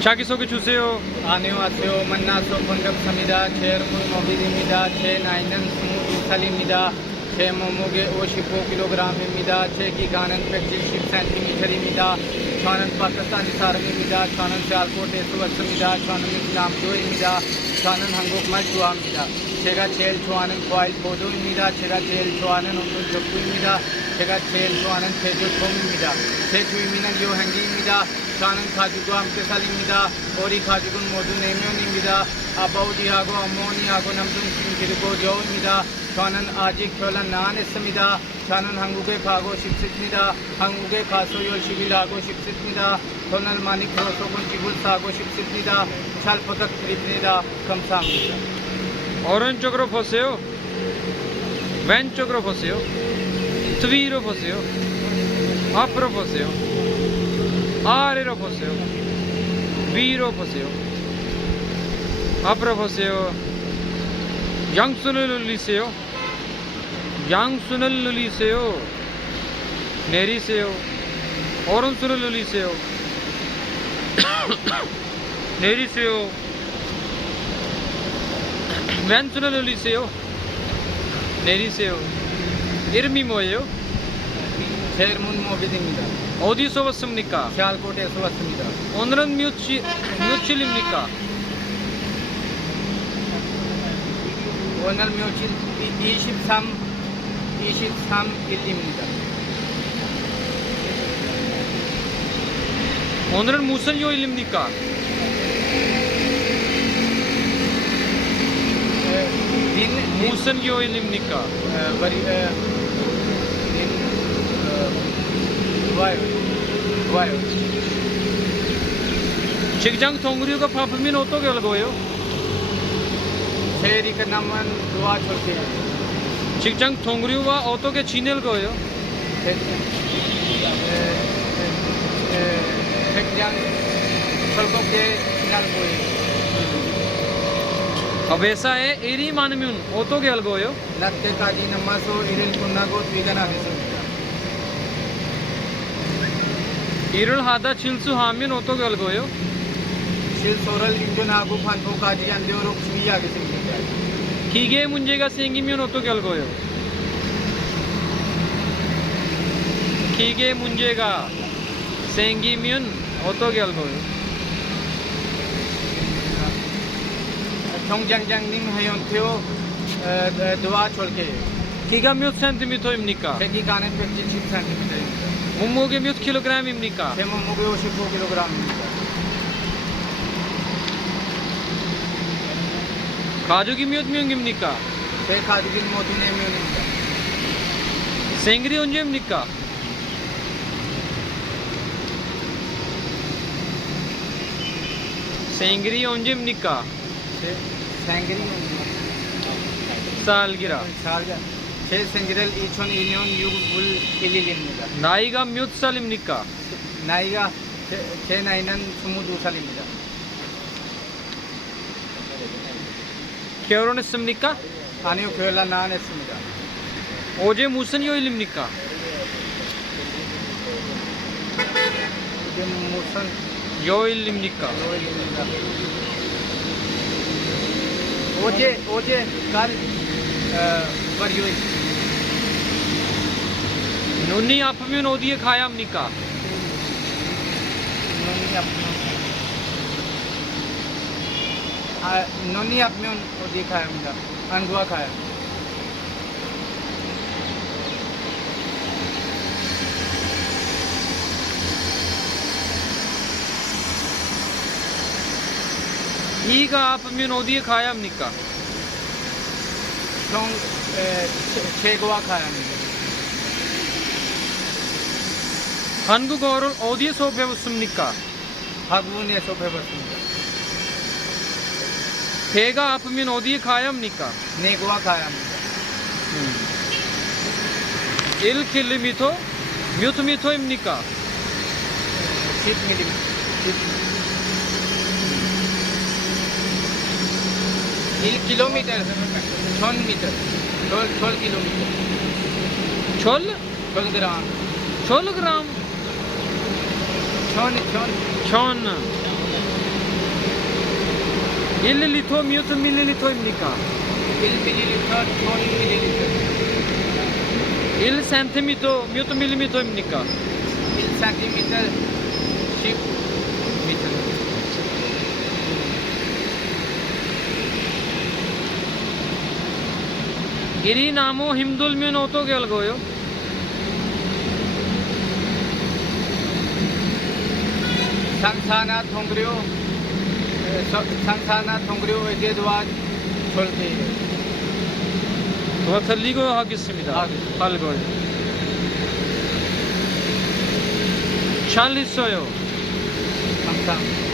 자기소개 주세요. 안녕하세요. 만나서 반갑습니다. 제 이름은 모비드입니다. 제 나이는 22살입니다. 제 몸무게 55kg입니다. 제 기간은 170cm입니다. 저는 파키스탄 사람입니다. 저는 시알코트에서 왔습니다. 저는 이슬람교입니다. 저는 한국말 좋아합니다. 제가 제일 좋아하는 과일 포도입니다. 제가 제일 좋아하는 운동 족구입니다. 제가 제일 좋아하는 제주도입니다. 제 주민은 여행기입니다. 저는 가족과 함께 살립니다. 우리 가족은 모두 4명입니다. 아버지하고 어머니하고 남동생 그리고 저입니다. 저는 아직 결혼 안 했습니다. 저는 한국에 가고 싶습니다. 한국에 가서 열심히 하고 싶습니다. 돈을 많이 벌어서 집을 사고 싶습니다. 잘 부탁드립니다. 감사합니다. 오른쪽으로 보세요. 왼쪽으로 보세요. 뒤로 보세요. 앞으로 보세요. 아래로 보세요. 위로 보세요. 앞으로 보세요. 양손을 올리세요. 양손을 올리세요. 내리세요. 오른손을 올리세요. 내리세요. 왼손을 올리세요. 내리세요. 이름이 뭐예요? 제 이름은 모비드입니다. 어디서 왔습니까? 시알코트에서 왔습니다. 오늘은 며칠입니까? 오늘 며칠 23일입니다. 오늘은 무슨 요일입니까? 무슨 요일입니까? 직장 동료가 바쁘면 어떻게 할 거예요? 제일 끝나면 도와줄게요. 직장 동료와 어떻게 지낼 거예요? 직장 즐겁게 지낼 거예요. 회사에 일이 많으면 어떻게 할 거예요? 낮게까지 남아서 일을 끝나고 퇴근하겠습니다. 일을 하다 실수하면 어떻게 할 거예요? 실소를 인정하고 반복하지 않도록 주의하겠습니다. 기계 문제가 생기면 어떻게 할 거예요? 기계 문제가 생기면 어떻게 할 거예요? 경장장님 회원표 도와줄게요. 키가 몇 센티미터입니까? 제 기간은 170cm입니다. 몸무게 몇 킬로그램입니까? 제 몸무게 55kg입니다. 가족이 몇 명입니까? 제 가족이 모두 4명입니다. 생일이 언제입니까? 생일이 언제입니까? 제 생일이 살기라. 제 생일은 2002년 6월 1일입니다. 나이가 몇 살입니까? 나이가 제 나이는 22살입니다. 결혼했습니까? 아니요, 결혼 안 했습니다. 어제 무슨 요일입니까? 이게 무슨 요일입니까? 요일입니다. 어제 월요일. 눈이 아프면 어디에 가야 합니까? 눈이 아프면 어디 가야 합니다. 안구와 가야. 이가 아프면 어디에 가야 합니까? 제거와 가야 합니다. 한국어를 어디에서 배웠습니까? 학원에서 배웠습니다. 배가 아프면 어디에 가야 합니까? 내고와 가야 합니다. 1km 몇 미터입니까? 10mm. 1km, 1000m, 12km. 12? 12 gram 12 gram 1000 1000 1리터 몇 밀리리터입니까? 1ml, 2ml. 1cm 몇 밀리미터입니까? 1cm, 10m. 이 나무 힘들면 어떻게 알고요? 상사나 통그려, 상사나 통그려 이제 도와 줄게. 더 틀리고 하겠습니다. 아, 네. 빨고요. 잘 있어요. 항상